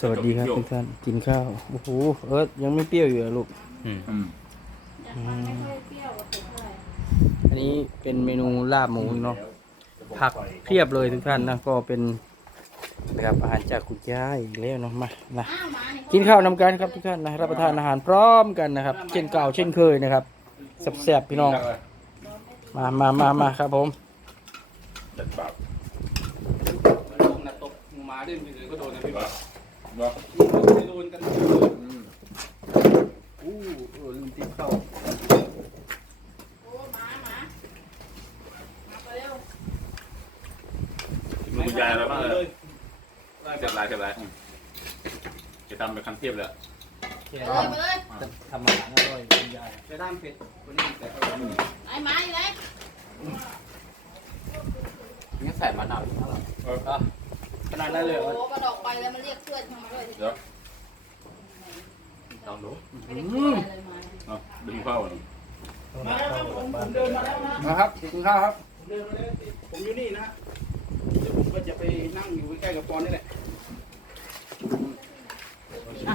สวัสดีครับทุกท่านกินข้าว โอ้โห เอิร์ธยังไม่เปรี้ยวอยู่เหรอลูก อืมอืมยังไม่ค่อยเปรี้ยวกับเผ็ดเท่าไหร่อันนี้เป็นเมนูลาบหมูเนาะ ผักเพียบเลยทุกท่านนะ ก็เป็นนะครับอาหารจากคุณยายอีกแล้วเนาะ มานะ อ้าวหมานี่กินข้าวนำกันครับทุกท่านนะ รับประทานอาหารพร้อมกันนะครับ เช่นเก่าเช่นเคยนะครับแซ่บๆพี่น้อง มามามามาครับผม จัดปากมันลงนะต กมาด้วยมือก็โดนนะพี่เนาะโดนกันอืมอู้เออลืมติ๊บเข้าโอ้หมาหมามาไปเร็วมือยายแล้วบ้างเลยเจ็บไรเจ็บไรจะทำเป็นคันเทียบเลยแค่ไปเลยไปเลยทำอาหารอร่อยคุณยายไปด้านเผ็ดคนนี้แต่เขาไอ้หมาอยู่ไหนงั้นใส่มะนาวเท่าไหร่เออ ขนาดนั้นเลยเหรอโอ้กระดอกไปแล้วมันเรียกเพื่อนเข้ามาด้วยเดี๋ยวลองดูไม่ได้กินอะไรเลยมาเนาะดึงเข้ามาแล้วครับผมผมเดินมาแล้วนะนะครับกินข้าวครับผมเดินมาแล้วผมอยู่นี่นะเดี๋ยวผมก็จะไปนั่งอยู่ใกล้ๆกับปอนนี่แหละอะ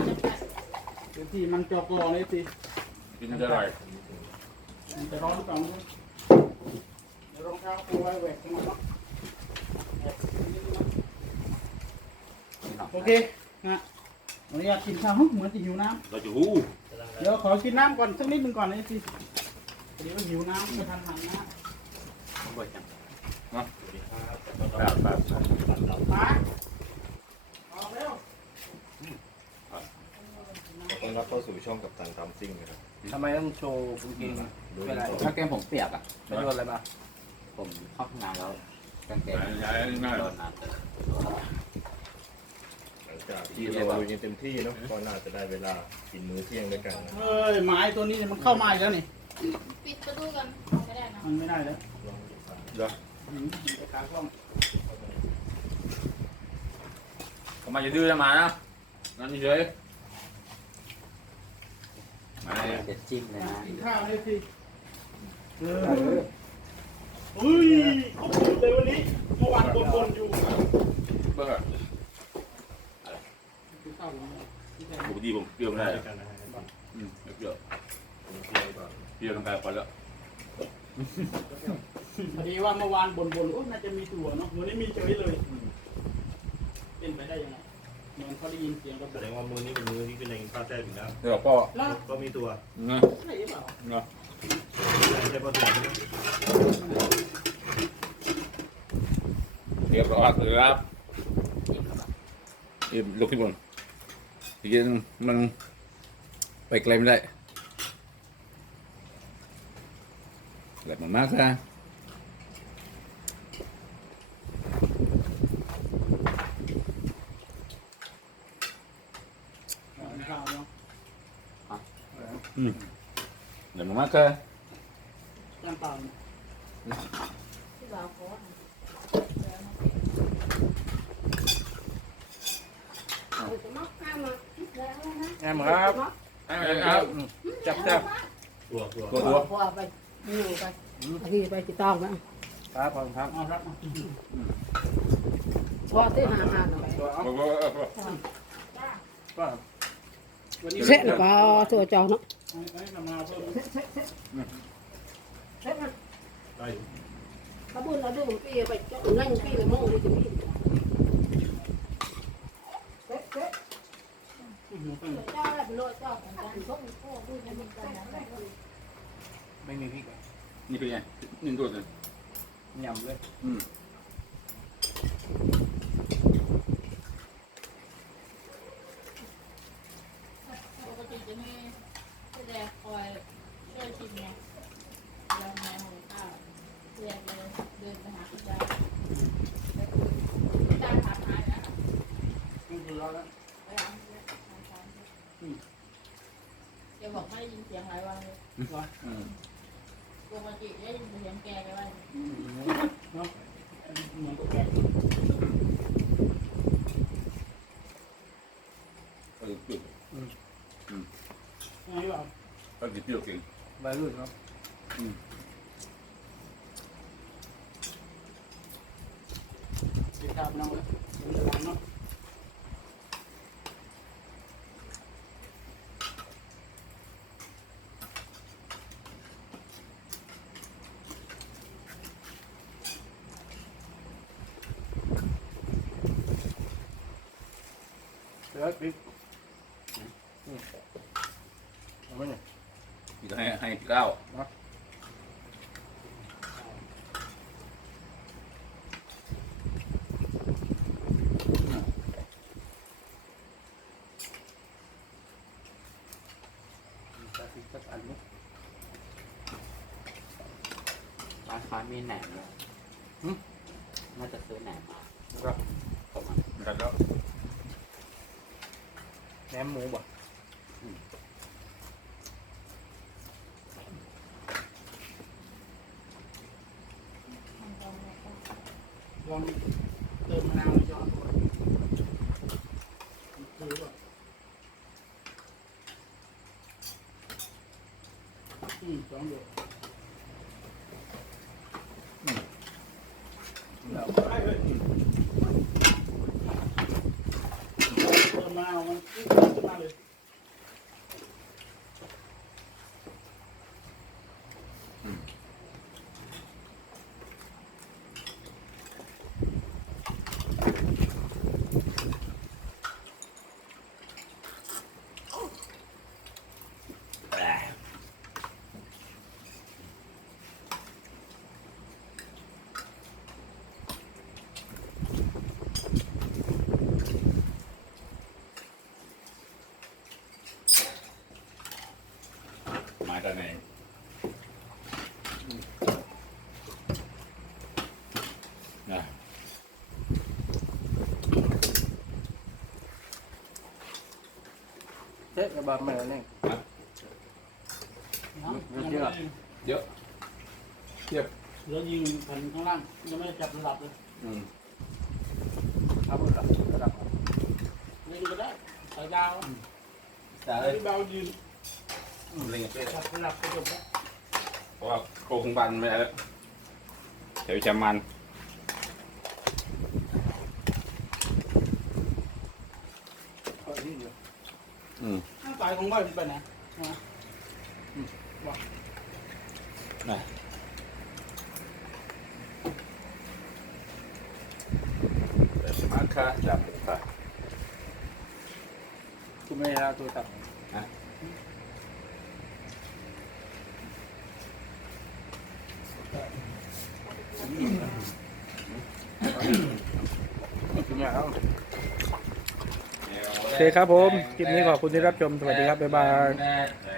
เดี๋ยวที่มันจอกรอเลยสิกินจะอร่อยมันจะร้อนหรือเปล่าไม่รู้เดี๋ยวรองเท้าปูไว้แหวกข้างนอก โอเคนะวันนี้อยากกินข้าวเหมือนจะหิวน้เราจะหู้ำเดี๋ยวขอกินน้ำก่อนสักนิดหนึ่งก่อนเลยสิเดี๋ยวหิวน้ำจะทันหันนะบ่อยจังแบบแบบมาออกเร็วต้อนรับเข้าสู่ช่องกับตันตามซิ่งนะครับ ทำไมต้องโชว์กางเกงดูเป็นไรถ้าแกมผมเปียกอะไปโดนอะไรมาผมเข้าห้องน้ำแล้วกางเกงยายง่ายโดนน้ำหลัง จากที่เราลุยกันเต็มที่เนาะก็น่าจะได้เวลากินมื้อเที่ยงด้วยกันนะเฮ้ยหมายตัวนี้เนี่ยมันเข้ามาอีกแล้วนี่ปิดประตูกันไม่ได้นะ มันไม่ได้แล้วลองดูครับเดี๋ยวอืมไปขากล้องผมมาจะดื้อจะมานะนั่นเฉยมาเด็ดจิ้มเลยนะกินข้าวเลยสิเออเฮ้ยครบสูตรเลยวันนี้เมื่อวานบนๆอยู่เบ้อ กินข้าวอยู่นะปกติผมเปรี้ยวไม่ได้อืมเปรี้ยวผมเที่ยงก่อนเปรี้ยวตั้งแต่ก่อนแล้วพอดีว่าเมื่อวานบนๆโอ้น่าจะมีตัวเนาะวันนี้มีเฉยเลยเป็นไปได้ยังไงเหมือนเขาได้ยินเสียงระแสเบิดดงว่ามื้อนี้เป็นมื้อที่เป็นแรงข้าวแท้ถึงแล้วเดี๋ยวพ่อแล้วก็มีตัวเนาะใช่หรือเปล่าเนาะใช่ใช่ปะตัวนี้เรียบร้อยเลยครับเอ็มลูกที่บน ทีนี้มันไปไกลไม่ได้แบบมันมากนะข้าวเนาะแบบมันมากนะน้ำเปล่า เนี่ยที่เราของามครับครับจับจับตัวตัวตัวตัวพ่อไปอยู่ไปพี่ไปติดต้องนะครับผมครับเอาครับพ่อที่หาหาหน่อยตัวเอาก็วันนี้เสร็จแล้วก็ตัวจองเนาะไว้มะนาวเพิ่มเสร็จมันได้อยู่ถ้าบุญเราดูพี่ไปเจ้านั่งพี่ไปมองดูจะพี่เสร็จเสร็จ เจ้าแบบโลดเจ้าของการพวกพวกพูดกันกันนะไม่มีพริกอะนี่เป็นไงหนึ่งตัวเลยยำเลยอืมปกติจะมีแสดงคอยช่วยชิมไงเราแม่ของข้าวเรียนเลยเดินไปหาคุณยายไปคุยคุณยายถามหาเนี่ย นี่คือเราแล้ว ไปถามเนี่ยถามถาม แกบอกไม่ได้ยินเสียงหลายวันเลยอืมปกติได้ยินเสียงแกแกว่าเนาะเหมือนกับแกออเปรี้ยวไงวะก็ติดเปรี้ยวเก่งใบรุ่นครับติดตามเราเลยเนาะ ดี๋ยวปิ๊กเอาไว้หน่อยอีกให้ให้เก้าสักอีกสักอันนึงร้านค้ามีแหนมเลยน่าจะซื้อแหนมมาแล้วก็ผมอะ แล้วก็ แหนมหมูบ่ลองเติมมะนาวในช้อนก่อนคือว่าอืมสองเดียวแล้ว ได้เลยเติมมะนาวมันขึ้นมาเลย มาจากไหนนะเจ๊กระบาดมาแล้วเนี่ยเนาะเยอะเยอะเทียบเหลือยิงแผ่นข้างล่างยังไม่ได้จับระดับเลยอืมครับระดับระดับยิงก็ได้สายดาวจ้าสาเลยยดาวยืน เล่นกันจับระดับก็จบแล้วเพราะว่าโกคงบันไม่ได้แล้วเดี๋ยวจะมันเอาอันนี้เดียวอืมหน้าตายของบ้านเป็นไปไหนนะมาค่ะจับค่ะคุณไม่ได้เอาตัวตับ กินยาแล้วโอเคครับผม คลิปนี้ขอบคุณที่รับชม สวัสดีครับ บ๊ายบายแดง